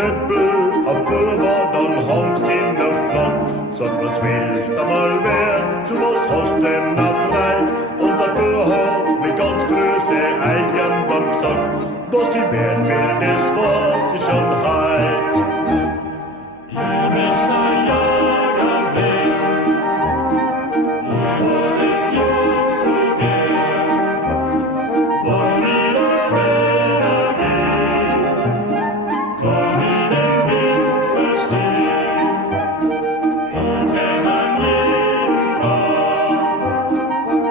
Seppel, a Bürger, dann haben's ihn auf Front. Sag, was willst du mal werden, zu was hast du denn noch frei? Und der Bürger hat mit ganz große Eiglern dann gesagt, was ich werden will, das weiß ich schon heut. Ich möchte ein Jager werden, ich hab das Jahr so gern. Wenn ich durch Wälder geh, kann ich den Wind verstehen. Ich kenn an jeden Baum,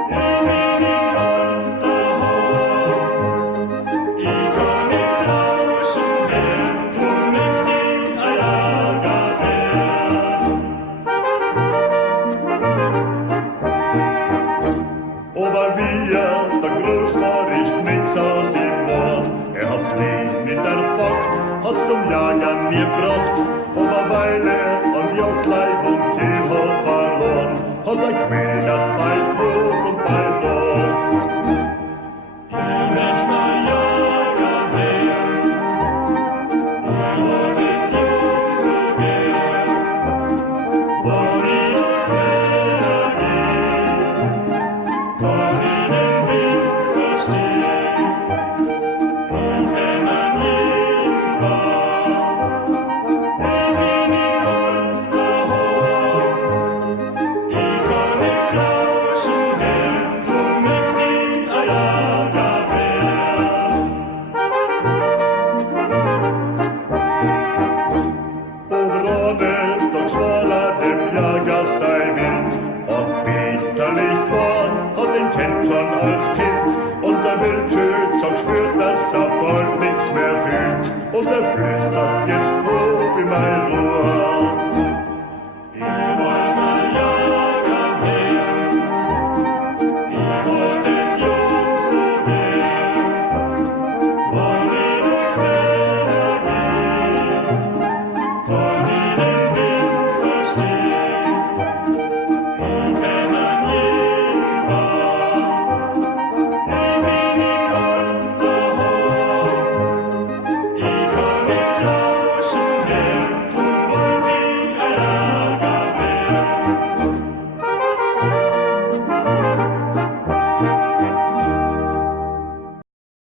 ich bin im Wald daheim. Ich kann nicht lauschen werden, drum möchte ich ein Jager werden. Aber wie der groß war, ist nix aus ihm geworden. Er hat's Leben nicht erpackt, hat's zum Jagen nie gebracht. Aber weil er an Jagdleib und Ziel hat verloren, hat er gewählt bei Tag und bei Nacht. Ich möchte ein Jager werden, ich hab das Jahr so gern. Wenn ich durch Wälder geh, kann ich den Wind verstehen. Ich kenn an jeden Baum, ich bin im Wald daheim. Ich kann nicht lauschen werden, drum möchte ich ein Jager werden. Aber eines Tages war er dem Jager sein Wild, hat bitterlich gewarnt, hat ihn kennt schon als Kind. Und der Wildschütz hat gespürt, dass er bald nichts mehr fühlt. Und er flüstert jetzt hoch in mein